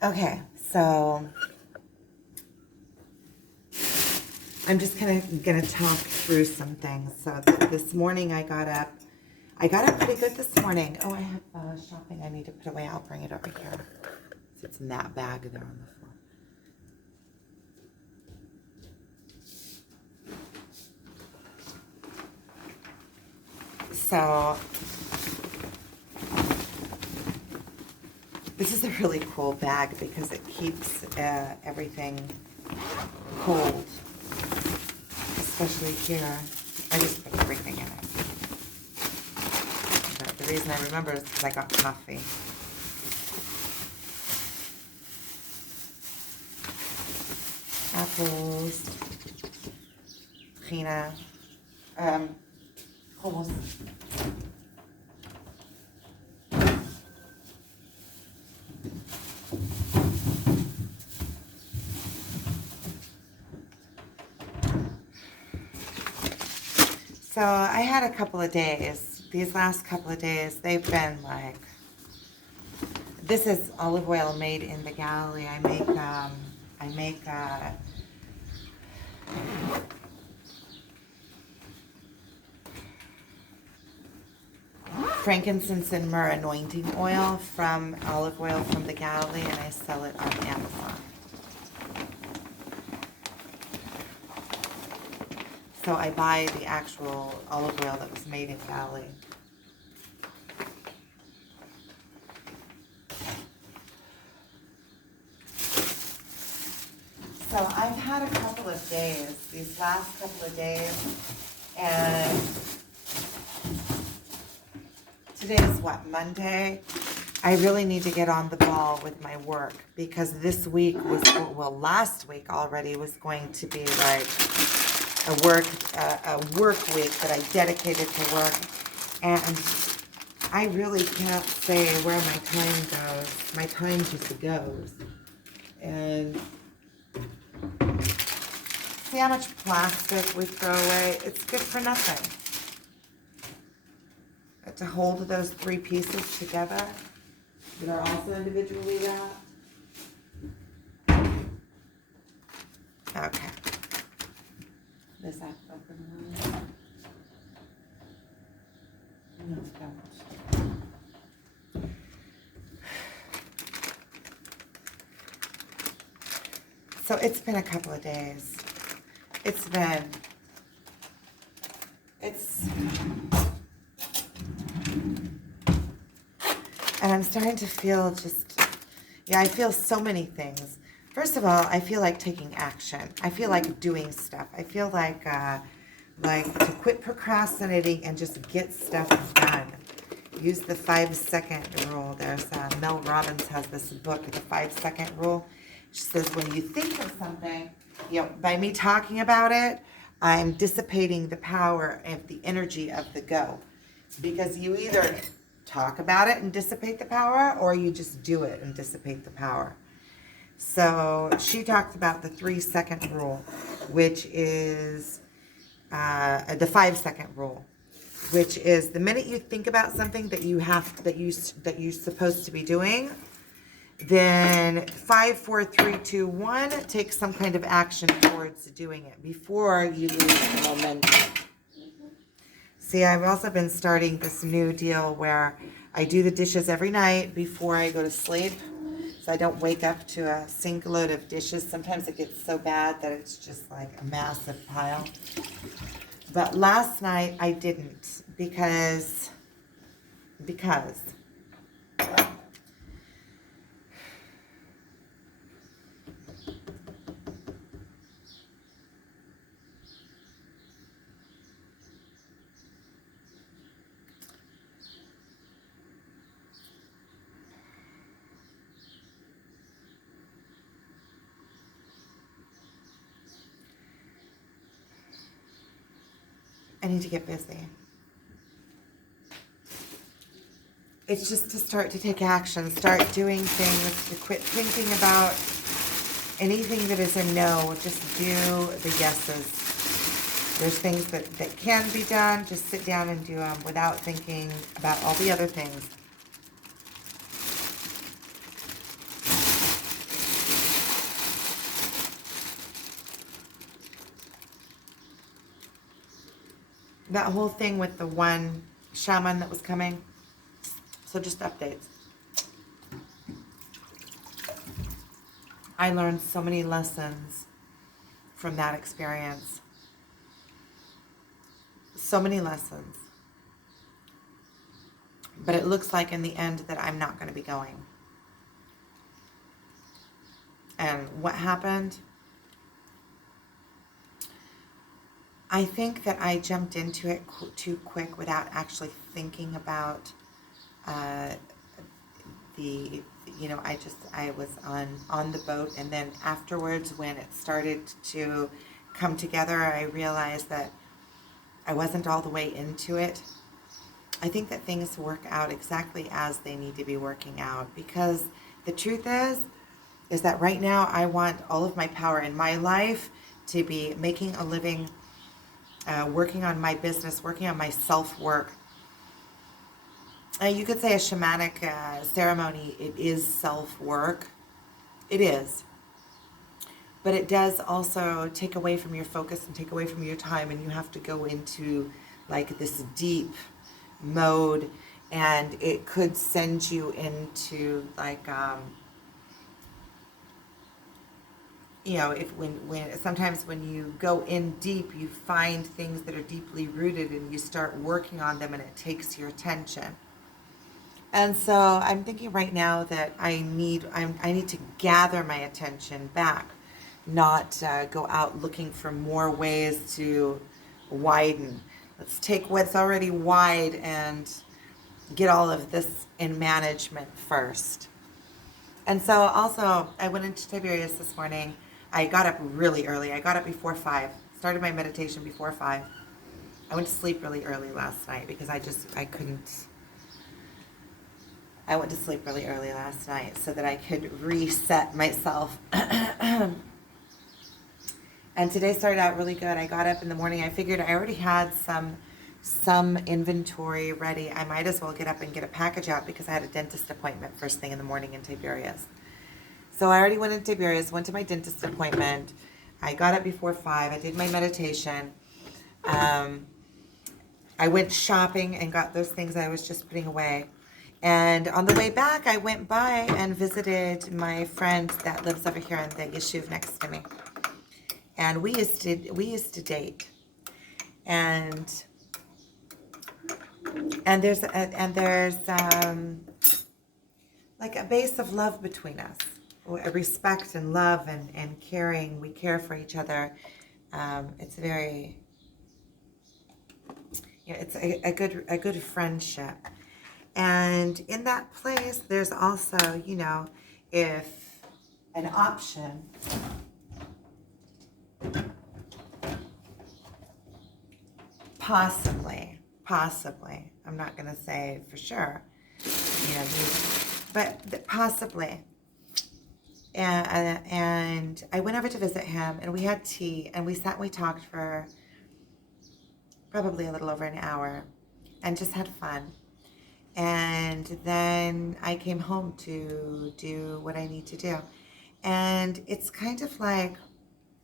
Okay, so I'm just kind of gonna talk through some things. So this morning I got up. I got up pretty good this morning. Oh, I have shopping I need to put away. I'll bring it over here. It's in that bag there on the floor. So this is a really cool bag because it keeps everything cold, especially here. I just put everything in it. But the reason I remember is because I got coffee. Apples, Gina, hummus. So I had a couple of days. These last couple of days, they've been like, this is olive oil made in the Galilee. I make frankincense and myrrh anointing oil from olive oil from the Galilee, and I sell it on Amazon. So I buy the actual olive oil that was made in Galilee. So I've had a couple of days, these last couple of days, and today's what, Monday? I really need to get on the ball with my work because this week was, well, last week already was going to be like a work week that I dedicated to work, and I really can't say where my time goes. My time just goes. And see how much plastic we throw away? It's good for nothing. But to hold those three pieces together that are also individually wrapped. Okay. Does that open? No, don't. So it's been a couple of days. And I'm starting to feel I feel so many things. First of all, I feel like taking action. I feel like doing stuff. I feel like to quit procrastinating and just get stuff done. Use the 5-second rule. There's Mel Robbins has this book, the 5-second rule. She says when you think of something, by me talking about it, I'm dissipating the power of the energy of the go. Because you either talk about it and dissipate the power, or you just do it and dissipate the power. So she talked about the 3-second rule, which is the 5-second rule, which is the minute you think about something that you're supposed to be doing, then 5, 4, 3, 2, 1, take some kind of action towards doing it before you lose the momentum. See, I've also been starting this new deal where I do the dishes every night before I go to sleep, so I don't wake up to a sink load of dishes. Sometimes it gets so bad that it's just like a massive pile. But last night I didn't because I need to get busy. It's just to start to take action, start doing things, to quit thinking about anything that is a no, just do the yeses. There's things that can be done, just sit down and do them without thinking about all the other things. that whole thing with the one shaman that was coming. So just updates. I learned so many lessons from that experience. So many lessons. But it looks like in the end that I'm not going to be going. And what happened? I think that I jumped into it too quick without actually thinking about I was on the boat, and then afterwards when it started to come together, I realized that I wasn't all the way into it. I think that things work out exactly as they need to be working out, because the truth is that right now I want all of my power in my life to be making a living, working on my business, working on my self-work. You could say a shamanic ceremony, it is self-work. It is. But it does also take away from your focus and take away from your time, and you have to go into like this deep mode, and it could send you into like when sometimes when you go in deep, you find things that are deeply rooted and you start working on them, and it takes your attention. And so I'm thinking right now that I need to gather my attention back, not go out looking for more ways to widen. Let's take what's already wide and get all of this in management first. And so also I went into Tiberius this morning. I got up really early. I got up before 5. Started my meditation before 5. I went to sleep really early last night because I couldn't. I went to sleep really early last night so that I could reset myself. And today started out really good. I got up in the morning. I figured I already had some inventory ready. I might as well get up and get a package out because I had a dentist appointment first thing in the morning in Tiberias. So I already went in Tiberias, went to my dentist appointment. I got up before 5. I did my meditation. I went shopping and got those things I was just putting away. And on the way back, I went by and visited my friend that lives over here in the yeshiva next to me. And we used to date. And there's like a base of love between us, a respect and love and caring. We care for each other. It's very, it's a good friendship. And in that place, there's also, if an option, possibly, I'm not going to say for sure, but possibly. And I went over to visit him, and we had tea, and we sat and we talked for probably a little over an hour, and just had fun. And then I came home to do what I need to do. And it's kind of like,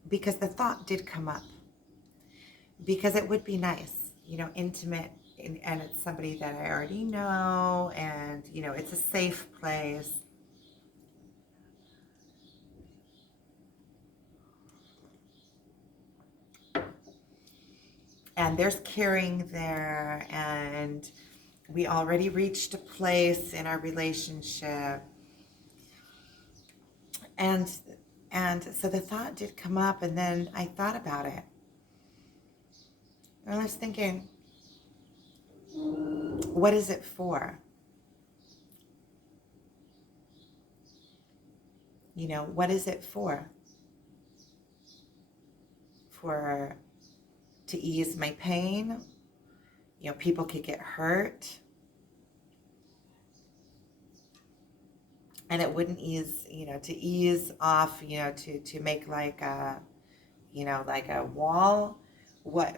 because the thought did come up, because it would be nice, intimate, and it's somebody that I already know, and, it's a safe place. And there's caring there, and we already reached a place in our relationship. And so the thought did come up, and then I thought about it. And I was thinking, what is it for? What is it for? To ease my pain? People could get hurt. And it wouldn't ease, to ease off, to make like a, like a wall. What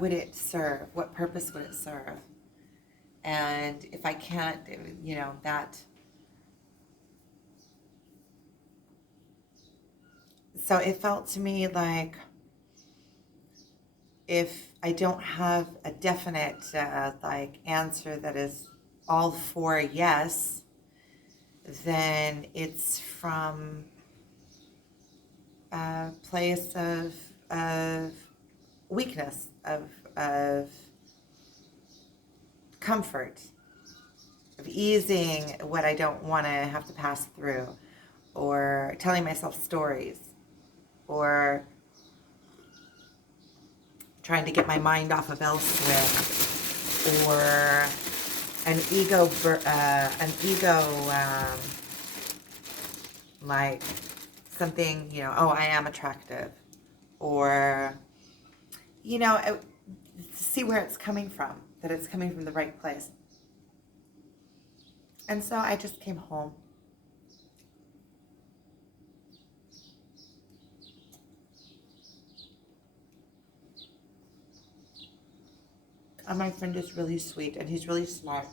would it serve? What purpose would it serve? And if I can't, that. So it felt to me like if I don't have a definite like answer that is all for yes, then it's from a place of weakness, of comfort, of easing what I don't want to have to pass through, or telling myself stories, or trying to get my mind off of elsewhere, or an ego, like something, oh, I am attractive, or, see where it's coming from, that it's coming from the right place. And so I just came home. And my friend is really sweet, and he's really smart.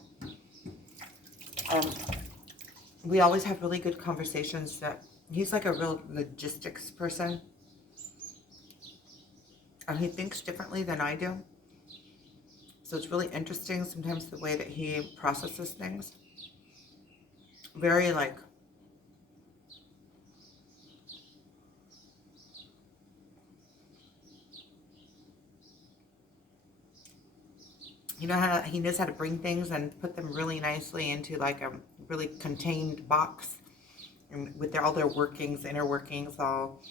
We always have really good conversations. That he's like a real logistics person, and he thinks differently than I do. So it's really interesting sometimes the way that he processes things. Very like, how he knows how to bring things and put them really nicely into like a really contained box, and with all their workings, inner workings, all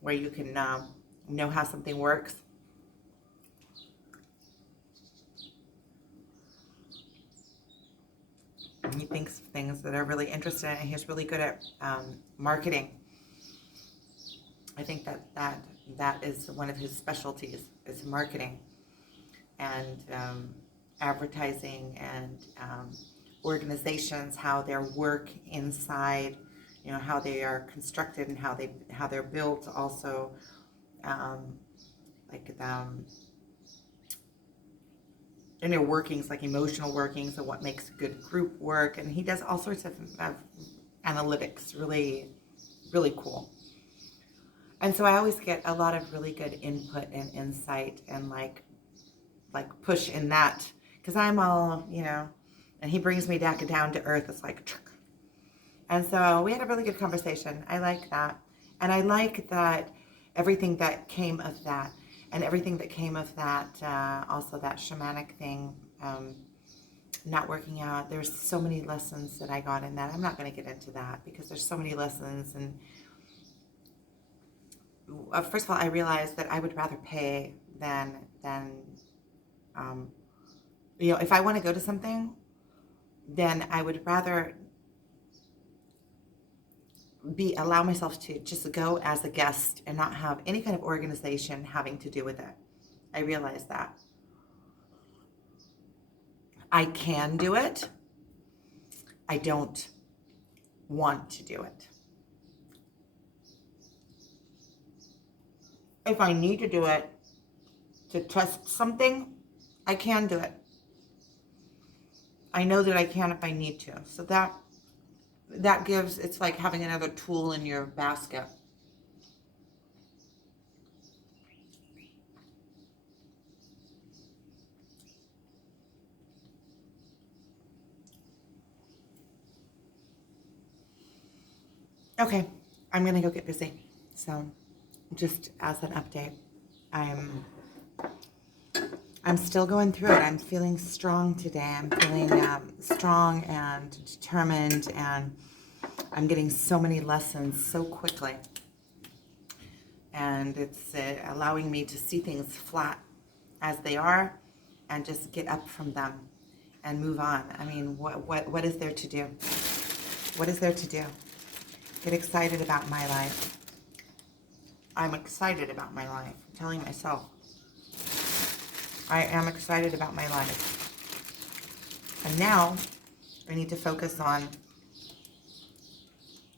where you can know how something works. And he thinks of things that are really interesting, and he's really good at marketing. I think that is one of his specialties, is marketing and advertising, and organizations, how their work inside, how they are constructed and how they're built. Also, like inner workings, like emotional workings, and what makes good group work. And he does all sorts of analytics, really, really cool. And so I always get a lot of really good input and insight, and like push in that, because I'm all, and he brings me back down to earth. It's like, and so we had a really good conversation. I like that. And I like that everything that came of that, and everything that came of that, also that shamanic thing, not working out. There's so many lessons that I got in that. I'm not going to get into that because there's so many lessons. And first of all, I realized that I would rather pay than if I want to go to something, then I would rather allow myself to just go as a guest and not have any kind of organization having to do with it. I realize that. I can do it. I don't want to do it. If I need to do it to test something, I can do it. I know that I can if I need to. So that gives, it's like having another tool in your basket. Okay, I'm gonna go get busy. So just as an update, I'm still going through it. I'm feeling strong today. I'm feeling strong and determined, and I'm getting so many lessons so quickly. And it's allowing me to see things flat as they are, and just get up from them and move on. I mean, what is there to do? What is there to do? Get excited about my life. I'm excited about my life. I'm telling myself. I am excited about my life. And now I need to focus on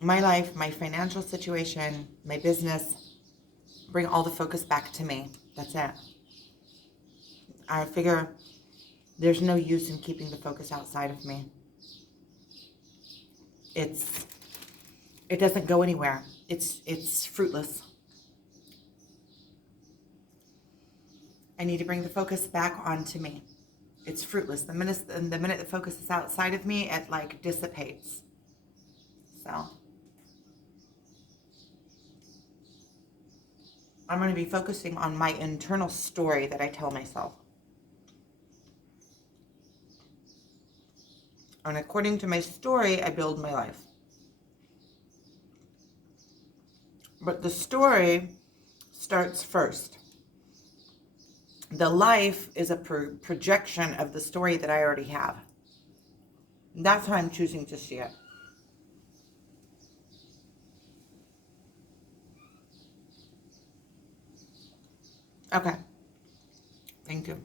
my life, my financial situation, my business. Bring all the focus back to me. That's it. I figure there's no use in keeping the focus outside of me. It doesn't go anywhere. It's fruitless. I need to bring the focus back onto me. It's fruitless. The minute the focus is outside of me, it like dissipates. So I'm going to be focusing on my internal story that I tell myself. And according to my story, I build my life. But the story starts first. The life is a projection of the story that I already have. That's how I'm choosing to see it. Okay. Thank you.